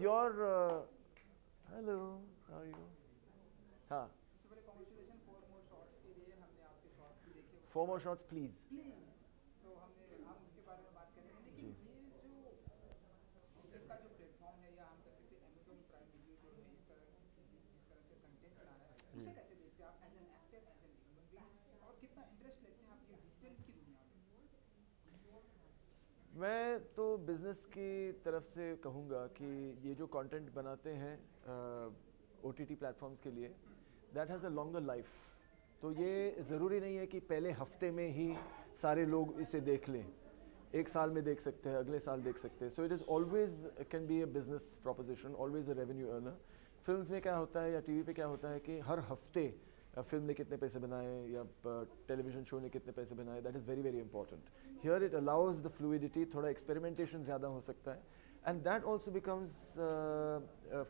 your hello, how are you? हाँ. सबसे पहले कॉन्ग्रेचुलेशन 4 more शॉट्स के लिए, हमने आपके शॉट्स भी देखे। 4 more shots please. प्लीज, तो हम उसके बारे में बात करेंगे, लेकिन ये जो डिजिटल का जो प्लेटफॉर्म है, या हम कह सकते हैं अमेजोन प्राइम वीडियो जो है, जिस तरह से कंटेंट बना रहा है, उसे कैसे देखते हैं आप as an actor, as an human being, और कितना इंटरेस्ट लेते हैं आप ये डिजिटल की दुनिया में? मैं तो बिज़नेस की तरफ से कहूँगा कि ये जो कंटेंट बनाते हैं OTT प्लेटफॉर्म्स के लिए, that has a longer life. तो ये ज़रूरी नहीं है कि पहले हफ्ते में ही सारे लोग इसे देख लें. एक साल में देख सकते हैं, अगले साल देख सकते हैं. So it is always can be a business proposition, always a revenue earner. Films में क्या होता है या टीवी पे क्या होता है कि हर हफ्ते फिल्म ने कितने पैसे बनाए या टेलीविजन शो ने कितने पैसे बनाए, that is very very important. Here it allows the fluidity, थोड़ा एक्सपेरिमेंटेशन ज़्यादा हो सकता है, and that also becomes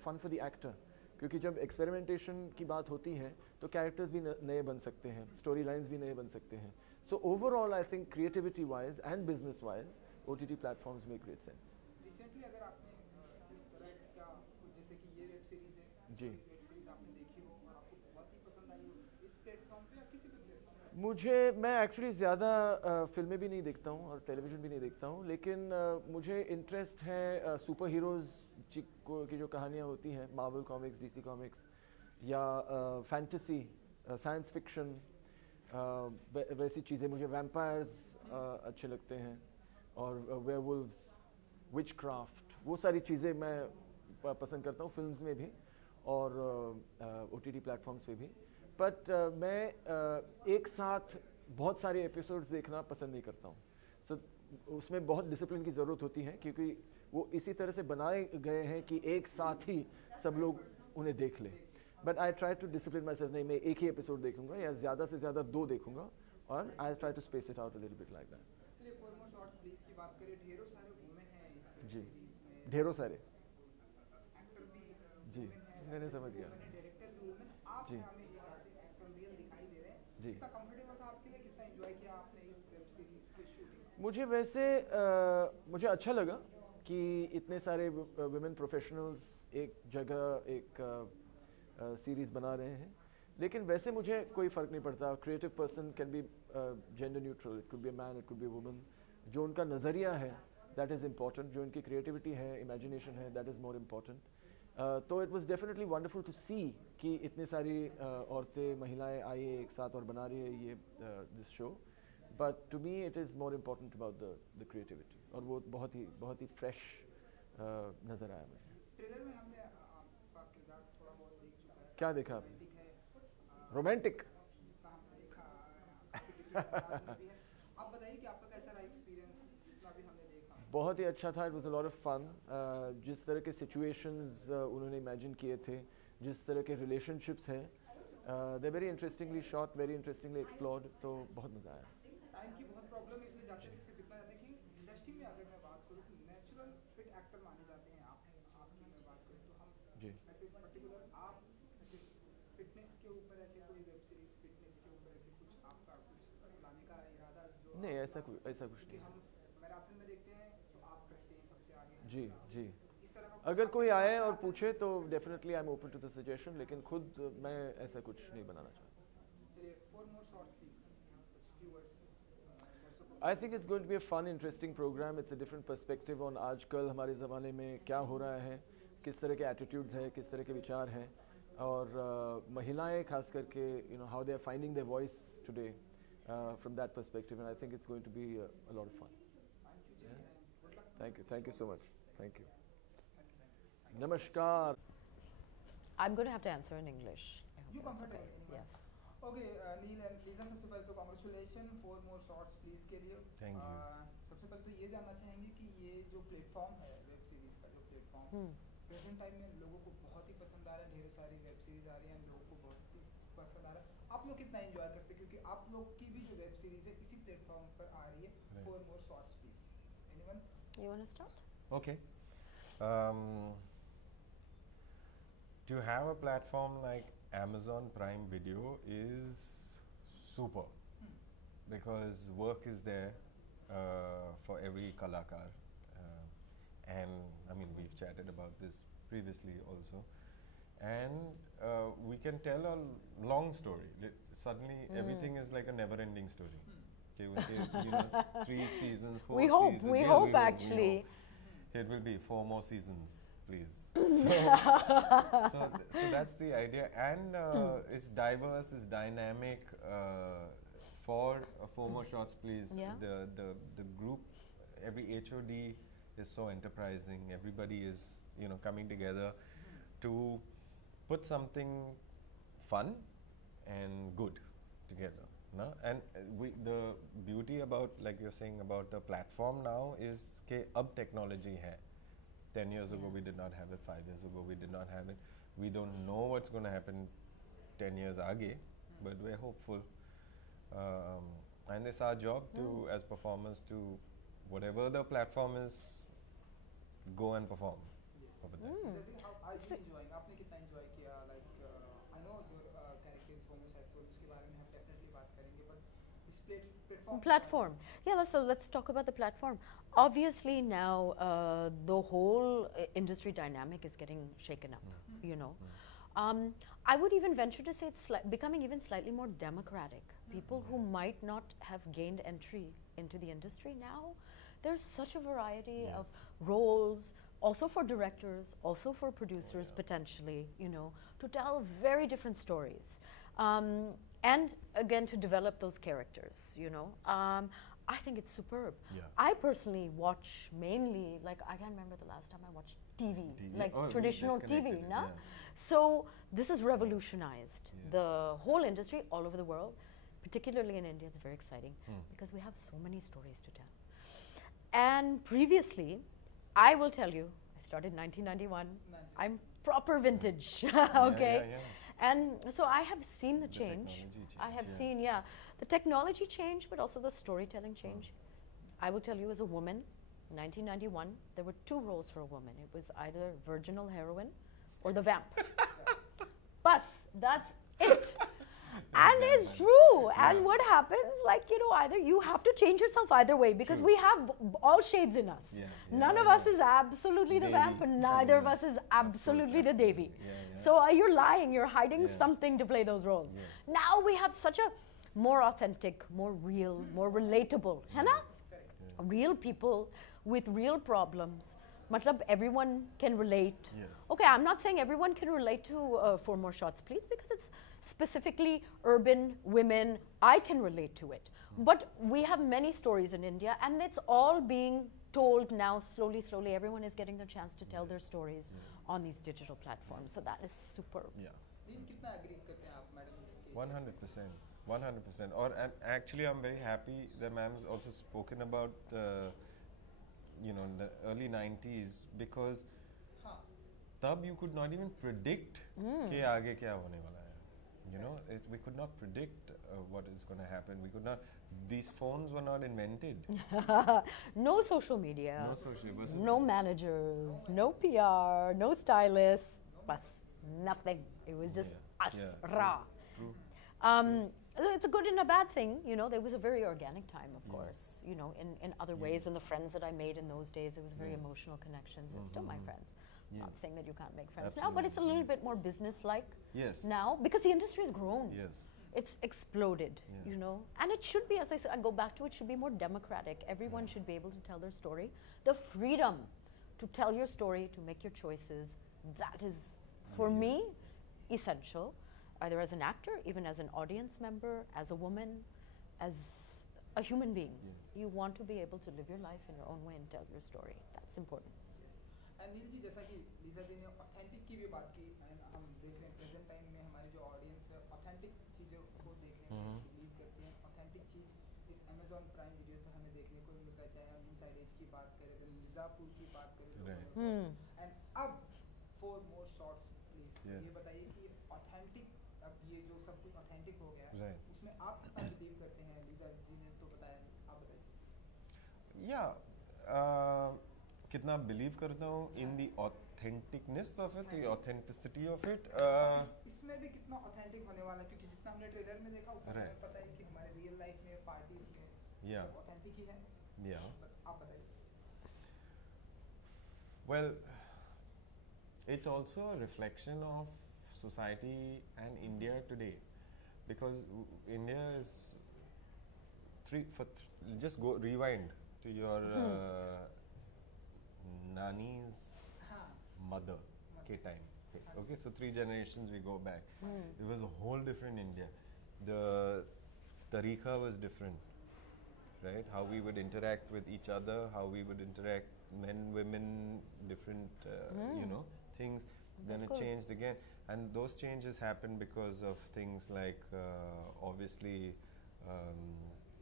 fun for the actor. क्योंकि जब एक्सपेरिमेंटेशन की बात होती है तो कैरेक्टर्स भी नए बन सकते हैं, स्टोरी लाइन्स भी नए बन सकते हैं. So overall I think creativity wise and business wise OTT platforms make great sense. Recently अगर आपने इस तरह का कुछ, जैसे कि ये वेब सीरीज है, जी. वेब सीरीज आपने देखी हो और आपको बहुत ही पसंद आई हो इस प्लेटफॉर्म पे या किसी भी प्लेटफॉर्म पे? मैं एक्चुअली ज़्यादा फिल्में भी नहीं देखता हूँ और टेलीविज़न भी नहीं देखता हूँ, लेकिन मुझे इंटरेस्ट है सुपर हीरोज़ की जो कहानियाँ होती हैं, मार्वल कॉमिक्स, DC कॉमिक्स, या फैंटेसी, साइंस फिक्शन, वैसी चीज़ें. मुझे वैम्पायर्स अच्छे लगते हैं, और वेयरवुल्व्स, विचक्राफ्ट, वो सारी चीज़ें मैं पसंद करता हूँ, फिल्म्स में भी और OTT प्लेटफॉर्म्स पे भी. बट मैं एक साथ बहुत सारे एपिसोड्स देखना पसंद नहीं करता हूँ. सो उसमें बहुत डिसिप्लिन की ज़रूरत होती है, क्योंकि वो इसी तरह से बनाए गए हैं कि एक साथ ही सब लोग उन्हें देख लें. But I try to discipline myself. नहीं, मैं एक ही एपिसोड देखूंगा या ज़्यादा से ज़्यादा 2 देखूंगा, और I try to space it out a little bit like that. चलिए 4 more शॉट्स प्लीज की बात करें, ढेरों सारे वुमेन हैं इस वेब जी, सीरीज में, ढेरों सारे. एक्टर भी जी, वुमेन है, मैंने समझ गया. डायरेक्टर भी वुमेन. आप जी. हमें एक ऐसे एक्टर रियल दिखाई दे रहे हैं, जी. कितना कंफर्टेबल था आपके लिए, कितना एंजॉय किया आपने इस वेब सीरीज की शूटिंग? मुझे वैसे मुझे अच्छा लगा कि इतने सारे वुमेन प्रोफेशनल्स एक जगह एक सीरीज़ बना रहे हैं. लेकिन वैसे मुझे कोई फ़र्क नहीं पड़ता. Creative person can be gender neutral, it could be a man, it could be a woman. जो उनका नज़रिया है दैट इज़ इम्पॉर्टेंट, जो उनकी क्रिएटिविटी है, इमेजिनेशन है, दैट इज़ मोर इम्पॉर्टेंट. तो it was definitely wonderful to see कि इतनी सारी औरतें, महिलाएं आई एक साथ और बना रही है ये this show. But to me it is more important about the creativity, और वो बहुत ही फ्रेश नज़र आया मुझे. ट्रेलर में हमने आपका किरदार थोड़ा बहुत देख चुका है. क्या देखा आपने? रोमांटिक है, रोमांटिक. जितना हमने देखा काफी डिफरेंट अंदाज में भी है. आप बताइए कि आपका कैसा रहा एक्सपीरियंस, जितना भी हमने देखा? बहुत ही अच्छा था. It was a lot of fun. जिस तरह के सिचुएशंस उन्होंने इमेजिन किए थे, जिस तरह के रिलेशनशिप्स हैं, they very interestingly shot, very interestingly explored. तो बहुत मज़ा आया. टाइम की बहुत प्रॉब्लम है, इसलिए जाते कि सिर्फ इतना जाते कि इंडस्ट्री में अगर मैं बात करूँ तो नेचुरल फिट एक्टर माने जाते हैं. आपकी मैं बात करूँ तो हम जी. ऐसे पर्टिकुलर आप ऐसे फिटनेस के ऊपर ऐसे कोई वेब सीरीज फिटनेस के ऊपर ऐसे कुछ आपका कुछ लाने का इरादा जो? नहीं, ऐसा कुछ कि नहीं. हम मैराथन में देखते हैं तो आप रहते हैं सबसे आगे. जी. जी. इस तरह का अगर कोई आए और पूछे तो definitely I am open to the suggestion, लेकिन खुद मैं ऐसा कुछ नहीं बनाना चाहता. चलिए 4 more शॉट्स प्लीज, कुछ few words. I think it's going to be a fun, interesting program. It's a different perspective on आजकल हमारे ज़माने में क्या हो रहा है, किस तरह के attitudes हैं, किस तरह के विचार हैं, और महिलाएं खास करके how they are finding their voice today from that perspective, and I think it's going to be a lot of fun. Thank you so much. Thank you. Namaskar. I'm going to have to answer in English. I hope You that's comfortable? okay. Yes. Okay Neel and Lisa, सबसे पहले तो congratulation 4 more shots please के लिए. Thank you. सबसे पहले तो ये जानना चाहेंगे कि ये जो प्लेटफॉर्म है वेब सीरीज का, जो प्लेटफॉर्म प्रेजेंट टाइम में लोगों को बहुत ही पसंद आ रहा है, ढेरों सारी वेब सीरीज आ रही हैं, लोगों को बहुत ही पसंद आ रहा है. आप लोग कितना एंजॉय करते हैं, क्योंकि आप लोग की भी जो वेब सीरीज है इसी प्लेटफॉर्म पर आ रही है. 4 more shots please. Anyone? You want to start? Okay. To have a platform like Amazon Prime Video is super, because work is there for every kalakar, and I mean we've chatted about this previously also, and we can tell a long story. Suddenly, everything is like a never-ending story. Okay, we'll say, 3 seasons, 4 We seasons. hope, we Yeah, hope we actually. hope. It will be 4 more seasons, please. So that's the idea, and it's diverse, it's dynamic. For 4 more shots, please. Yeah. The group, every HOD is so enterprising. Everybody is coming together to put something fun and good together. No? And the beauty about, like you're saying, about the platform now is that ab technology hai. 10 years ago we did not have it, 5 years ago we did not have it. We don't know what's going to happen 10 years aage, but we're hopeful. And it's our job to, as performers, to whatever the platform is, go and perform over there. How are you enjoying? आपने कितना enjoy किया? Like I know your character is homosexual, उसके बारे में हम definitely बात करेंगे, but this platform. Yeah, so let's talk about the platform. Obviously now the whole industry dynamic is getting shaken up. I would even venture to say it's becoming even slightly more democratic. People who might not have gained entry into the industry now, there's such a variety of roles, also for directors, also for producers potentially, to tell very different stories. And again, to develop those characters, I think it's superb. Yeah. I personally watch mainly, like I can't remember the last time I watched TV, like traditional TV, no? So this has revolutionized the whole industry all over the world, particularly in India. It's very exciting because we have so many stories to tell. And previously, I will tell you, I started 1991. I'm proper vintage, okay? And so I have seen the change. I have seen, the technology change, but also the storytelling change. I will tell you, as a woman, 1991, there were 2 roles for a woman. It was either virginal heroine or the vamp. Bus, that's it. And it's true. And what happens, like, either you have to change yourself either way, because we have all shades in us. None of us is absolutely the vamp, and neither of us is absolutely the Devi. So you're lying, you're hiding something to play those roles. Now we have such a more authentic, more real, more relatable, है ना? Real people with real problems. Matlab, everyone can relate. Okay, I'm not saying everyone can relate to 4 More Shots, Please, because it's specifically urban women. I can relate to it. But we have many stories in India, and it's all being told now slowly, slowly. Everyone is getting the chance to tell their stories on these digital platforms. So that is superb. Yeah. कितना agree करते हैं आप, madam? 100%. 100%. And actually, I'm very happy that ma'am's also spoken about the early 90s, because tab you could not even predict ke aage kya hone wala hai. We could not predict what is going to happen. We could not. These phones were not invented. No social media. No social. No managers. No PR. No stylists. Bas, nothing. It was just us. Raw. True. It's a good and a bad thing, there was a very organic time, of course, in other ways, and the friends that I made in those days, it was very emotional connections. They're still my friends. Not saying that you can't make friends now, but it's a little bit more business-like now, because the industry has grown. It's exploded, and it should be, as I said, I go back to it, should be more democratic. Everyone should be able to tell their story. The freedom to tell your story, to make your choices, that is, for me, essential. Either as an actor, even as an audience member, as a woman, as a human being. You want to be able to live your life in your own way and tell your story. That's important. And नील जी, जैसा कि Lisa जी ने authentic की भी बात की, and हम देख रहे हैं present time में हमारी जो audience है authentic चीज़ों को देखने में believe करती हैं. Authentic चीज़ इस Amazon Prime Video पे हमें देखने को मिलता है, चाहे हम Inside Edge की बात करें, तो मिर्ज़ापुर की बात करें, and अब 4 More Shots Please. ये बताइए कि authentic, अब ये जो सब कुछ authentic हो गया है, उसमें आप कितना believe करते हैं? लीजा जी ने तो बताया, आप बताइए. कितना बिलीव करता हूँ in the authenticness of it, the authenticity of it. इसमें भी कितना ऑथेंटिक होने वाला है, क्योंकि जितना हमने ट्रेलर में देखा उतना हमें पता है कि हमारे रियल लाइफ में पार्टीज में सब ऑथेंटिक ही है. आप बताइए. Well, it's also a reflection of society and India today, because India is just go rewind to your nani's mother ke time. Okay, so 3 generations we go back. It was a whole different India. The tariqa was different, right? How we would interact with each other, how we would interact, men, women, different, you know, things. Then it changed again. And those changes happened because of things like, obviously,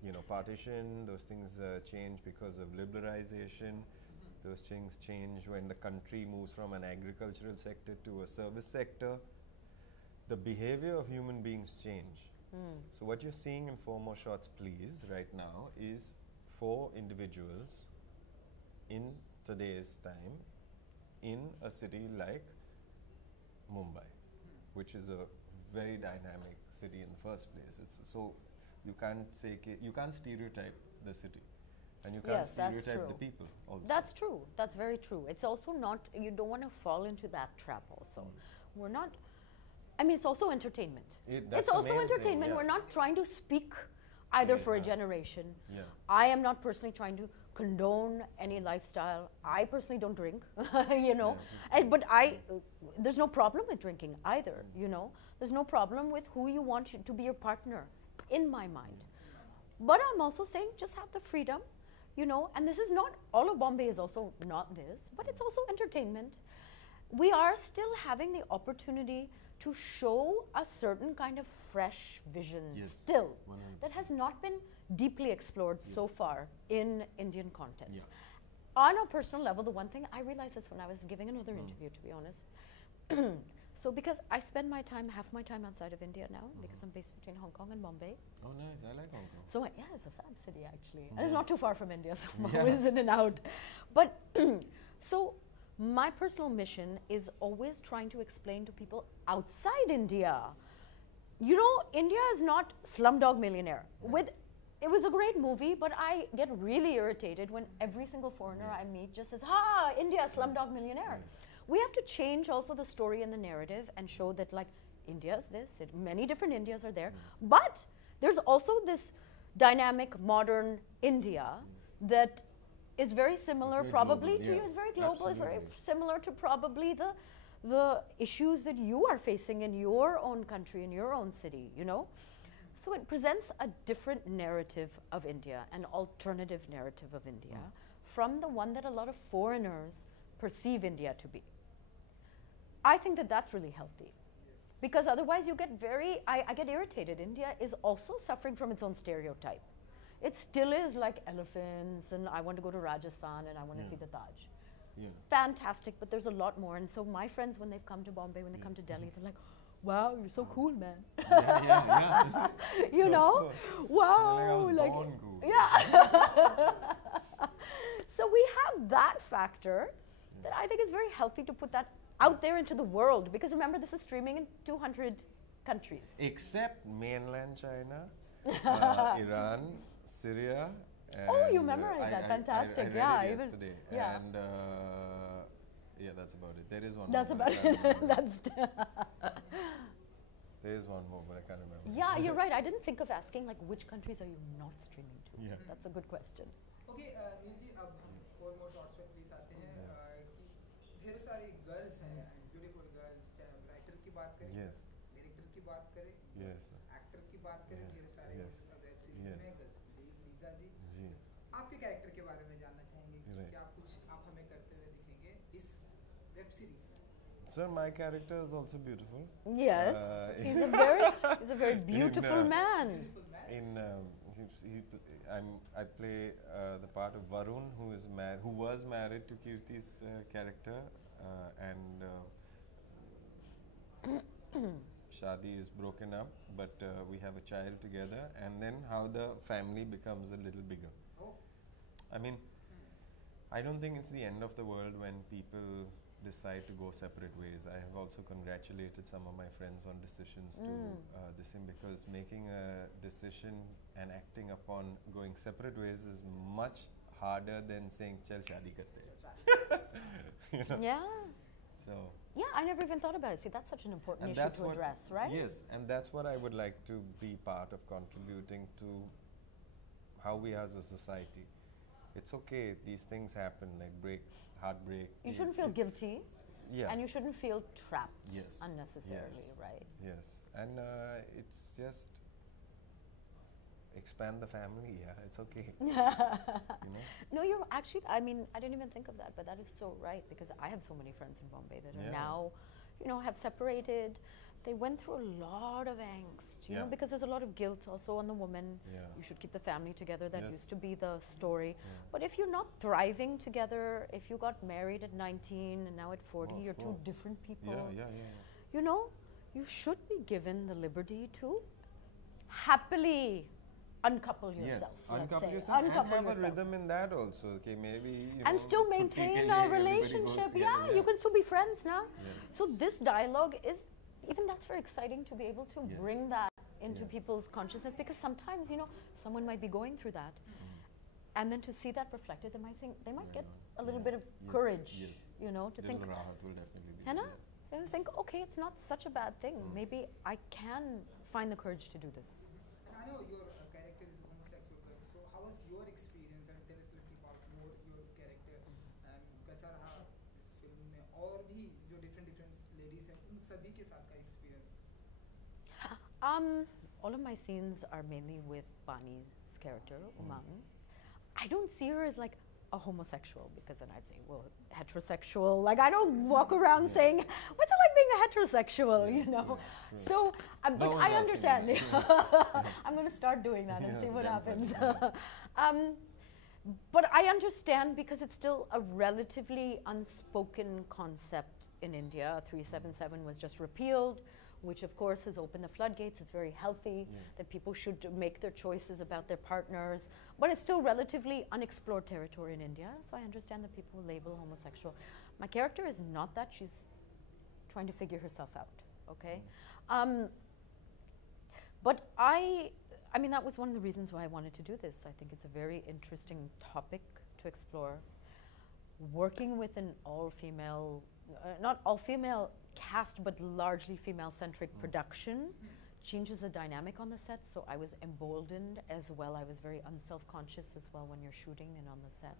you know, partition. Those things change because of liberalization. Those things change when the country moves from an agricultural sector to a service sector. The behavior of human beings change. So what you're seeing in 4 More Shots Please right now is 4 individuals in today's time in a city like Mumbai, which is a very dynamic city in the first place. It's so you can't stereotype the city, and you can't stereotype the people also. That's true. That's very true. It's also not, you don't want to fall into that trap also. We're not, I mean, it's also entertainment. It's also entertainment. We're not trying to speak either for a generation. I am not personally trying to condone any lifestyle. I personally don't drink, you know, but there's no problem with drinking either, you know. There's no problem with who you want to be your partner, in my mind. But I'm also saying just have the freedom, you know, and this is not, all of Bombay is also not this, but it's also entertainment. We are still having the opportunity to show a certain kind of fresh vision still 100%. that has not been deeply explored so far in Indian content. On a personal level, the one thing I realized this when I was giving another interview, to be honest. So because I spend half my time outside of India now, because I'm based between Hong Kong and Bombay. Oh, nice. I like Hong Kong. So yeah, it's a fab city actually. And it's not too far from India, so I'm always in and out. But so my personal mission is always trying to explain to people outside India, you know, India is not Slumdog Millionaire. It was a great movie, but I get really irritated when every single foreigner I meet just says, India, Slumdog Millionaire. We have to change also the story and the narrative and show that, like, India's this, many different Indias are there, but there's also this dynamic modern India that is very similar probably to you. It's very global. It's very similar to probably the issues that you are facing in your own country, in your own city, you know. So it presents a different narrative of India, an alternative narrative of India from the one that a lot of foreigners perceive India to be. I think that that's really healthy, because otherwise you get I get irritated. India is also suffering from its own stereotype. It still is like elephants, and I want to go to Rajasthan and I want to see the Taj. Fantastic, but there's a lot more. And so my friends, when they've come to Bombay, when they come to Delhi, they're like, wow, you're so cool, man. You know? Wow. Like, I was born cool. So we have that factor that I think is very healthy to put that out there into the world, because remember, this is streaming in 200 countries. Except mainland China, Iran, Syria. And you memorized that. Fantastic. I read it yesterday. And that's about it. There is one that's more. That's about it. There is one more, but I can't remember. Yeah, you're right. I didn't think of asking, like, which countries are you not streaming to? That's a good question. Okay, Neil ji, अब 4 more shots पे please आते हैं. ढेर सारी girls हैं, beautiful girls. चाहे हम writer की बात करें, director की बात करें, actor की बात करें, ढेर सारे web series में girls. लीजा जी, आपके character के बारे में जानना चाहेंगे कि क्या कुछ आप हमें करते हुए दिखेंगे इस web series में? Sir, my character is also beautiful. Yes, he's a very beautiful man. I play the part of Varun, who was married to Kirti's character, and Shadi is broken up, but we have a child together, and then how the family becomes a little bigger. I mean, I don't think it's the end of the world when people decide to go separate ways. I have also congratulated some of my friends on decisions to this thing, because making a decision and acting upon going separate ways is much harder than saying chal shadi karte. You know? Yeah. So yeah, I never even thought about it. See, that's such an important issue to address, right? Yes, and that's what I would like to be part of, contributing to how we as a society. It's okay, these things happen, like heartbreak. You shouldn't feel guilty. Yeah. And you shouldn't feel trapped unnecessarily, Yes. right? Yes, and it's just expand the family. Yeah, it's okay. You know? No, you're actually, I mean, I didn't even think of that, but that is so right, because I have so many friends in Bombay that are now, you know, have separated. They went through a lot of angst, you know, because there's a lot of guilt also on the woman. Yeah. You should keep the family together. That Yes. used to be the story. But if you're not thriving together, if you got married at 19 and now at 40, you're two different people. Yeah. You know, you should be given the liberty to happily uncouple yourself. Yes, let's uncouple say. yourself and have yourself. a rhythm in that also. Okay, maybe you And know, still Chutti maintain ke a liye everybody goes relationship. together, Yeah, you can still be friends now. Yes. So this dialogue is, even that's very exciting to be able to bring that into people's consciousness, because sometimes, you know, someone might be going through that. And then to see that reflected, they might think, they might get a little bit of courage, you know, to think, Rahat will definitely be Hannah, there. and think, okay, it's not such a bad thing. Maybe I can find the courage to do this. And I know your character is homosexual, correct? So how was your experience, and tell us a little about more your character and कैसा रहा इस film में, और भी जो different ladies हैं उन सभी के साथ का experience? All of my scenes are mainly with Bani's character, Umang. I don't see her as like a homosexual, because then I'd say, well, heterosexual. Like, I don't walk around saying, what's it like being a heterosexual, you know? So, but I understand. I'm going to start doing that and see what happens. But I understand, because it's still a relatively unspoken concept in India. 377 was just repealed, which of course has opened the floodgates. It's very healthy that people should make their choices about their partners, but it's still relatively unexplored territory in India. So I understand that people label homosexual. My character is not that. She's trying to figure herself out, okay? But I mean, that was one of the reasons why I wanted to do this. I think it's a very interesting topic to explore. Working with an all-female, not all-female cast, but largely female-centric production changes the dynamic on the set. So I was emboldened as well. I was very unself-conscious as well when you're shooting and on the set.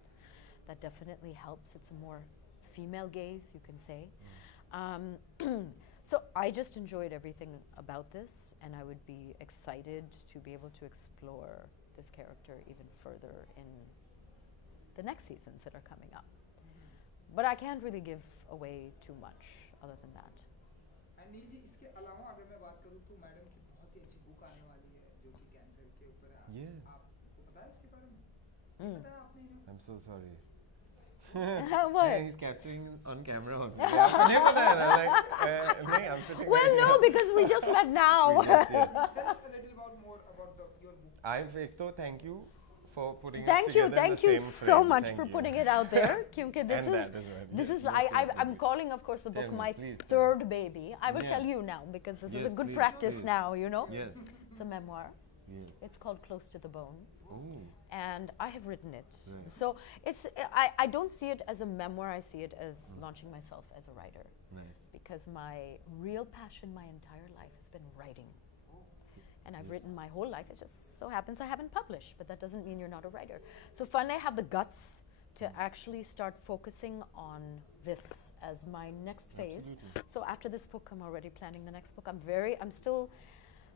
That definitely helps. It's a more female gaze, you can say. So I just enjoyed everything about this, and I would be excited to be able to explore this character even further in the next seasons that are coming up. But I can't really give away too much other than that. Anil ji, इसके अलावा अगर मैं बात करूँ तो madam की बहुत ही अच्छी बुक आने वाली है जो कि कैंसर के ऊपर है। आपको पता है इसके बारे में? पता है आपने? I'm so sorry. What? He's capturing on camera also. नहीं पता है ना, like, नहीं, I'm sitting Well, right no, here. because we just met now. Tell us a little more about your book. Ek to thank you for putting us Thank you together in the so same frame. much Thank for you. putting it out there. Kyunki this And is, that as well. this Yes, is, yes, I'm yes. calling, of course, the book Tell me, my please, third baby. I will Yeah. tell you now, because this is a Yes, good please, practice please. now, you know? Yes. It's a memoir. Yes. It's called Close to the Bone. Ooh. And I have written it. Right. So it's, I don't see it as a memoir, I see it as launching myself as a writer. Nice. Because my real passion my entire life has been writing. And I've written my whole life. It just so happens I haven't published, but that doesn't mean you're not a writer. So finally I have the guts to actually start focusing on this as my next phase. Absolutely. So after this book, I'm already planning the next book. I'm still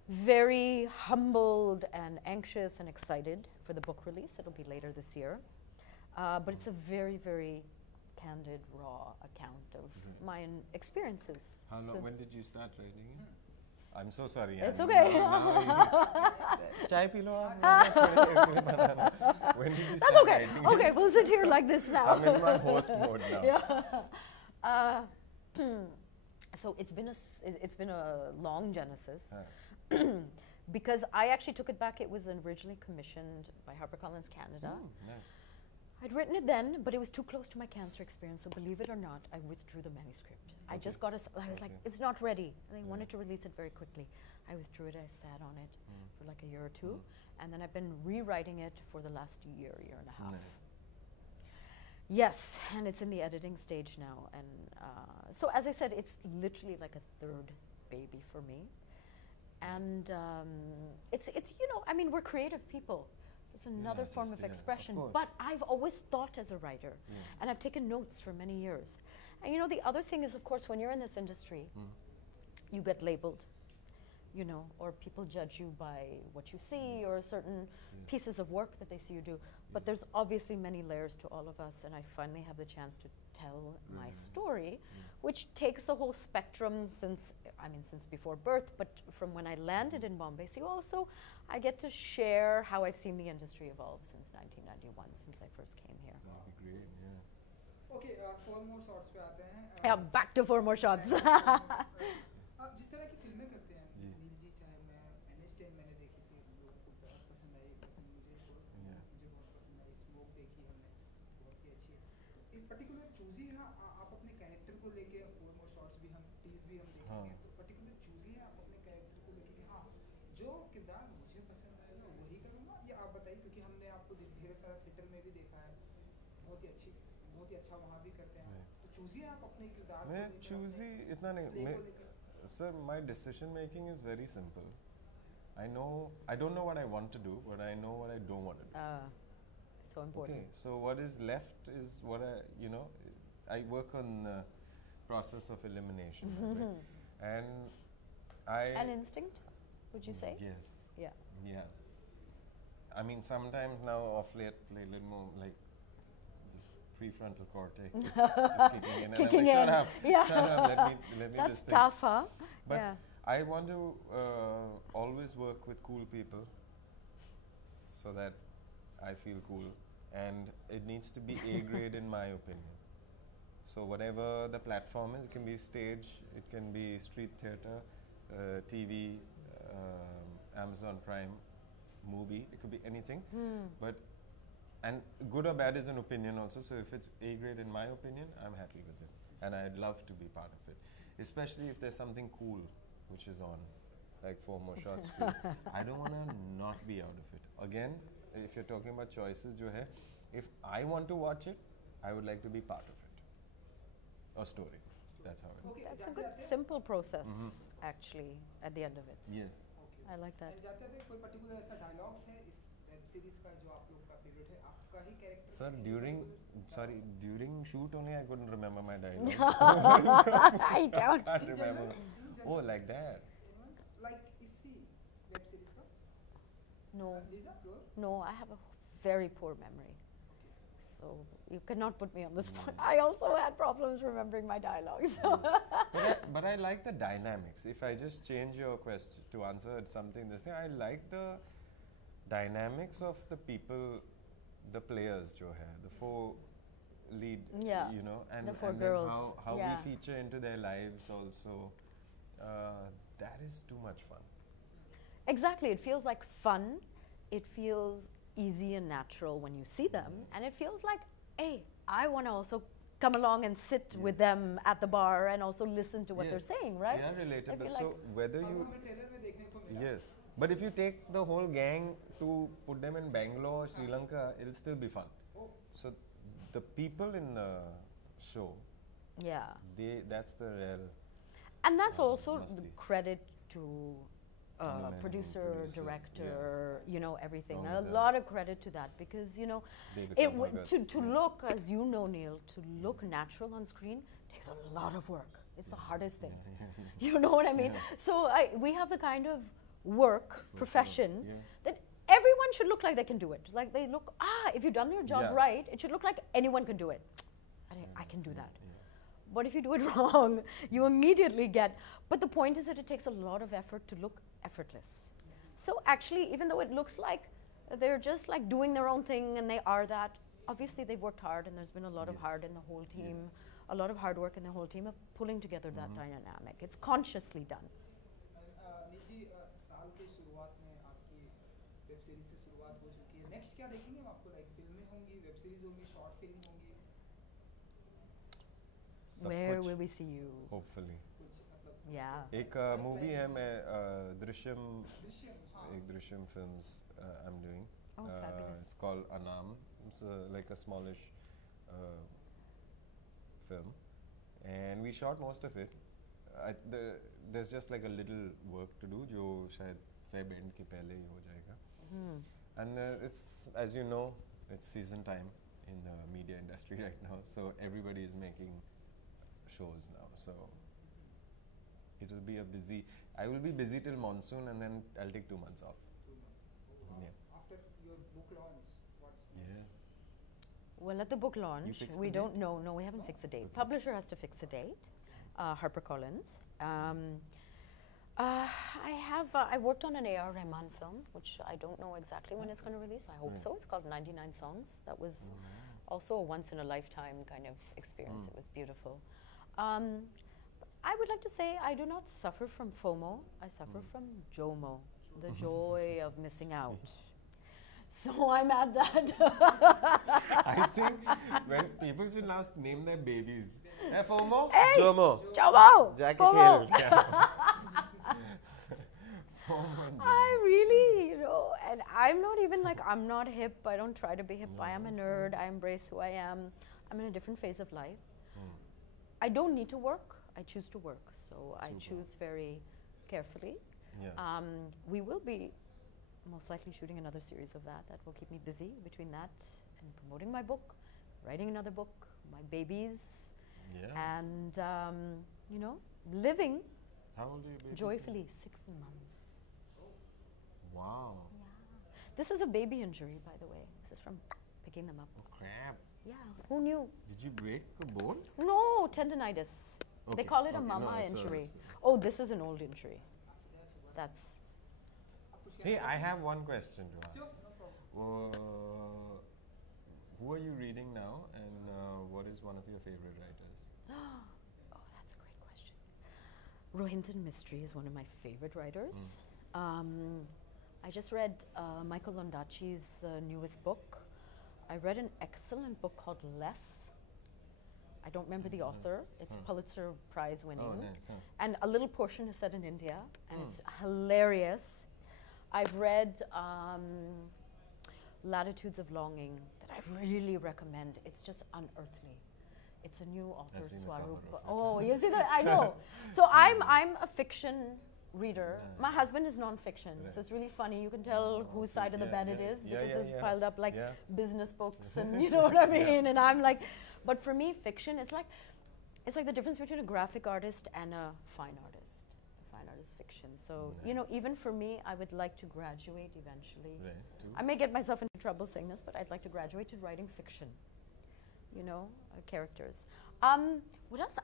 very humbled and anxious and excited for the book release. It'll be later this year. But it's a very, very candid, raw account of my experiences. How long, since- when did you start writing it? I'm so sorry. It's I'm okay. Chai pee lo aap. When did you That's start okay. writing Okay, it? we'll sit here like this now. I'm in my host mode now. Yeah. So it's been a long genesis. Because I actually took it back. It was originally commissioned by HarperCollins Canada. Nice. I'd written it then, but it was too close to my cancer experience. So believe it or not, I withdrew the manuscript. I just got I was like, it's not ready. And they wanted to release it very quickly. I withdrew it. I sat on it for like a year or two. And then I've been rewriting it for the last year and a half. Nice. Yes, and it's in the editing stage now. And so, as I said, it's literally like a third baby for me. And it's you know, I mean, we're creative people. So it's another form of expression. But I've always thought as a writer, and I've taken notes for many years. And you know, the other thing is, of course, when you're in this industry, you get labeled, you know, or people judge you by what you see or certain pieces of work that they see you do. But there's obviously many layers to all of us, and I finally have the chance to tell my story, which takes the whole spectrum since before birth, but from when I landed in Bombay. So also, I get to share how I've seen the industry evolve since 1991, since I first came here. That'd be great, yeah. Okay, 4 more shots पे आते हैं. Yeah, back to 4 more shots. जिस तरह की फिल्में करते हैं नील जी, चाहे मैं एनएस10 मैंने देखी थी, लोगों को बहुत पसंद आई, मुझे बहुत पसंद आई. स्मोक देखी हमने, बहुत ही अच्छी है. एक पर्टिकुलर चूजी है आप अपने कैरेक्टर को लेके. 4 more shots भी हम टीज भी हम देखेंगे, तो पर्टिकुलर चूजी है आप अपने कैरेक्टर को लेके कि हाँ जो किरदार मुझे पसंद आएगा वही करूँगा. ये आप बताइए, क्योंकि हमने आपको ढेर सारा थिएटर में भी देखा है, बहुत ही अच्छा वहाँ भी करते हैं. तो चूजी है आप अपने किरदार को मैं लेकर, चूजी इतना नहीं. Sir, my decision making is very simple. I don't know what I want to do, but I know what I don't want to do. So important. Okay, so what is left is what I work on the process of elimination. Right? And An instinct, would you say? Yes. Yeah. Yeah. I mean, sometimes now off late, a little more like the prefrontal cortex is kicking in. Kicking and I'm like, in. Shut up. Yeah. Shut up. Let me That's just think. tough, huh? But yeah. I want to always work with cool people so that I feel cool, and it needs to be A grade in my opinion. So whatever the platform is, it can be stage, it can be street theater, TV, Amazon Prime, movie, it could be anything. But and good or bad is an opinion also, so if it's A grade in my opinion, I'm happy with it. And I'd love to be part of it. Especially if there's something cool which is on, like 4 more shots, please. I don't want to not be out of it. Again, if you're talking about choices, if I want to watch it, I would like to be part of it. A story. That's how it is. That's a good, simple process, actually, at the end of it. Yes. I like that. जाते-जाते कोई particular ऐसा dialogues है इस web series का जो आप लोग का favourite है, आपका ही character? Sir, during shoot only I couldn't remember my dialogue. I don't. Can't remember. Oh, like that. Like इसी वेब सीरीज का? No. Lisa, No, I have a very poor memory. So you cannot put me on the spot. I also had problems remembering my dialogues. But I like the dynamics. If I just change your question to answer something this thing, I like the dynamics of the people, the players, the 4 lead, you know, and, the 4 and girls. Then how we feature into their lives also. That is too much fun. Exactly. It feels like fun. It feels easy and natural when you see them, and it feels like, hey, I want to also come along and sit with them at the bar and also listen to what they're saying, right? Yeah, relatable. So like whether you but if you take the whole gang to put them in Bangalore, Sri Lanka, it'll still be fun. So the people in the show, that's the real. And that's also the credit to producer, director, you know, everything. A lot of credit to that, because, you know, to look, as you know, Neil, to look natural on screen takes a lot of work. It's the hardest thing. You know what I mean? So we have the kind of work, profession, that everyone should look like they can do it. Like they look, if you've done your job right, it should look like anyone can do it. I can do that. But if you do it wrong, you immediately get. But the point is that it takes a lot of effort to look effortless. So actually, even though it looks like they're just like doing their own thing and they are that, obviously they've worked hard, and there's been a lot of hard in the whole team, a lot of hard work in the whole team of pulling together that dynamic. It's consciously done. निजी साल के शुरुआत में आपकी web series से शुरुआत हो चुकी है. नेक्स्ट क्या देखेंगे हम आपको? लाइक फिल्में होंगी, वेब सीरीज होंगी, शॉर्ट फिल्म होंगी? Where will we see you? Hopefully. Yeah. एक मूवी है, मैं Drishyam films I'm doing. Oh, fabulous. It's called Anam. It's like a smallish film, and we shot most of it. There's just like a little work to do, जो शायद Feb end के पहले ही हो जाएगा. And it's, as you know, it's season time in the media industry right now, so everybody is making shows now. So it'll be a busy. I will be busy till monsoon, and then I'll take 2 months off. 2 months. Oh, wow. Yeah. After your book launch, what's next? Yeah. Well, at the book launch, fixed we the don't date? know. No, we haven't fixed a date. Publisher has to fix a date. HarperCollins. I worked on an A.R. Rahman film, which I don't know exactly when it's going to release. I hope so. It's called 99 Songs. That was also a once-in-a-lifetime kind of experience. It was beautiful. I would like to say I do not suffer from FOMO. I suffer from JOMO, the joy of missing out. So I'm at that. I think when people should now name their babies, hey, FOMO, Hey! JOMO. JOMO! Jack FOMO! FOMO and I really, and I'm not even like, I'm not hip. I don't try to be hip. I am a nerd. I embrace who I am. I'm in a different phase of life. I don't need to work. I choose to work. So I choose very carefully. Yeah. We will be most likely shooting another series of that. That will keep me busy between that and promoting my book, writing another book, my babies, Yeah. and, living How old are your babies? joyfully 6 months. Wow. This is a baby injury, by the way. This is from picking them up. Oh, crap. Yeah, who knew? Did you break a bone? No, tendonitis. They Okay, call it a okay, mama no, so injury. it's- Oh, this is an old injury. That's. Hey, I have one question to ask. Sure, no problem. Who are you reading now, and what is one of your favorite writers? Oh, that's a great question. Rohinton Mistry is one of my favorite writers. I just read Michael Ondaatje's newest book. I read an excellent book called Less. I don't remember the author. It's Pulitzer Prize winning. Oh, nice. Huh. And a little portion is set in India, and it's hilarious. I've read Latitudes of Longing that I really recommend. It's just unearthly. It's a new author, seen the cover Swaroop. of it. Oh, you see that? I know. So I'm a fiction reader. My husband is nonfiction, so it's really funny. You can tell whose side of the bed it is because it's piled up like business books and you know what I mean. And I'm like, but for me, fiction is like, it's like the difference between a graphic artist and a fine artist. A fine artist fiction. So even for me, I would like to graduate eventually. Right. I may get myself into trouble saying this, but I'd like to graduate to writing fiction. Characters. What else?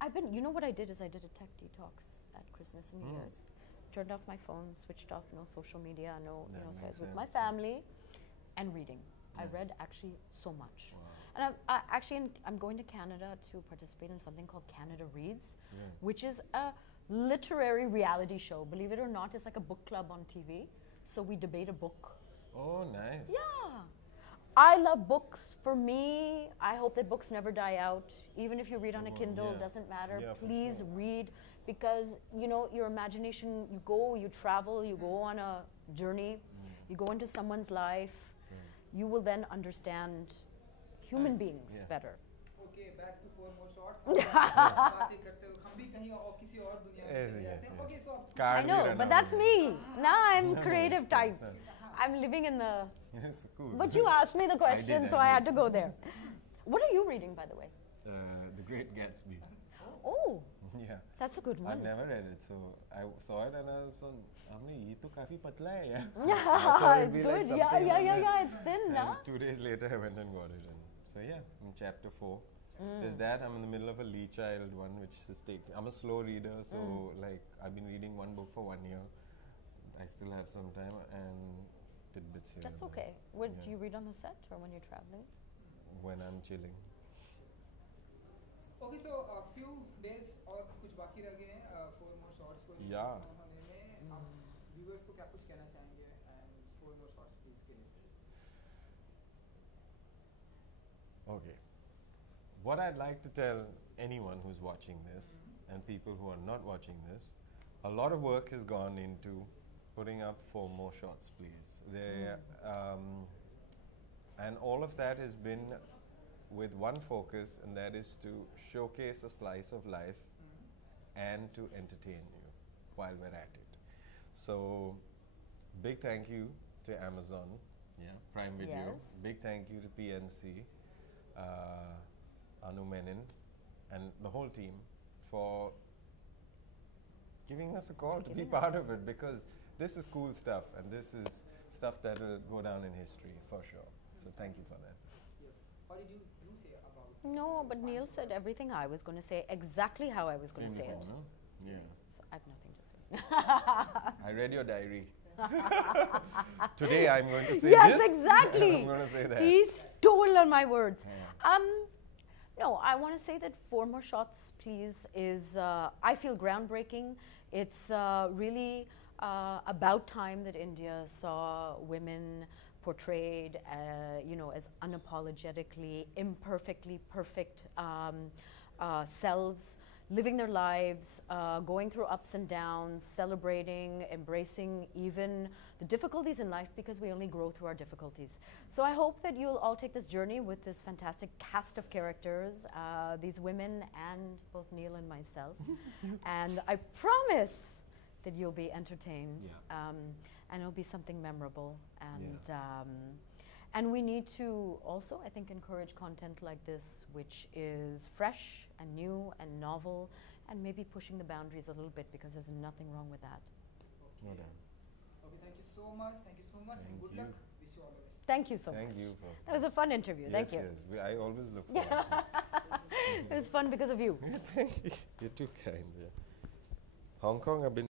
I've been. You know what I did is I did a tech detox at Christmas and New Year's. Turned off my phone, switched off no social media, so I was with my family and reading. I read actually so much. And I'm going to Canada to participate in something called Canada Reads, which is a literary reality show. Believe it or not, it's like a book club on TV. So we debate a book. Oh, nice. Yeah. I love books. For me, I hope that books never die out. Even if you read on a Kindle, doesn't matter. Yeah, for Please sure. read, because your imagination, you travel, you go on a journey, you go into someone's life, you will then understand human beings better. Okay, back to 4 more shots. बातें करते हो, हम भी कहीं और किसी और दुनिया में चले जाते हैं. Okay, so अब I know, but that's me. Now I'm creative type. I'm living in the. Yes, cool. But you asked me the question, did, so I I had did. to go there. What are you reading, by the way? The Great Gatsby. Oh, Yeah. that's a good I've one. never read it, so I saw it and I was on. ये तो काफी पतला है यार. Yeah, it'd it's be like good. Yeah, something yeah, like yeah, that. yeah. It's thin, And nah? 2 days later, I went and got it. And so yeah, in chapter 4. There's that. I'm in the middle of a Lee Child one, which is taking. I'm a slow reader, so like I've been reading one book for 1 year. I still have some time and tidbits here. That's and there okay. Do you read on the set or when you're traveling? when I'm chilling. Okay, so a few days और कुछ बाकी रह गए हैं 4 more shots को release Yeah. होने में. आप viewers को क्या कुछ कहना चाहेंगे and 4 more shots please के लिए. Okay. What I'd like to tell anyone who's watching this and people who are not watching this, a lot of work has gone into putting up 4 more shots, please. And all of that has been with one focus, and that is to showcase a slice of life and to entertain you while we're at it. So, big thank you to Amazon, Prime Video. Yes. Big thank you to PNC, Anu Menon, and the whole team for giving us a call to be part of it, because this is cool stuff, and this is stuff that will go down in history for sure. So thank you for that. Yes. What did you say about? No, but Neil said everything I was going to say, exactly how I was going to say it. Yeah. So I have nothing to say. I read your diary. Today I'm going to say Yes, this. exactly. I'm going to say that. He stole on my words. No, I want to say that Four More Shots, Please is, I feel, groundbreaking. It's really about time that India saw women portrayed, as unapologetically, imperfectly perfect selves, living their lives, going through ups and downs, celebrating, embracing even the difficulties in life, because we only grow through our difficulties. So I hope that you'll all take this journey with this fantastic cast of characters, these women and both Neil and myself. And I promise that you'll be entertained, and it'll be something memorable. And we need to also, I think, encourage content like this, which is fresh and new and novel, and maybe pushing the boundaries a little bit, because there's nothing wrong with that. No doubt. Okay, thank you so much. Thank you so much, and good luck. Wish you all the best. Thank you so much. Thank you. That was a fun interview. Thank you. Yes, I always look forward to it. It was fun because of you. Thank you. You're too kind. Hong Kong, I've been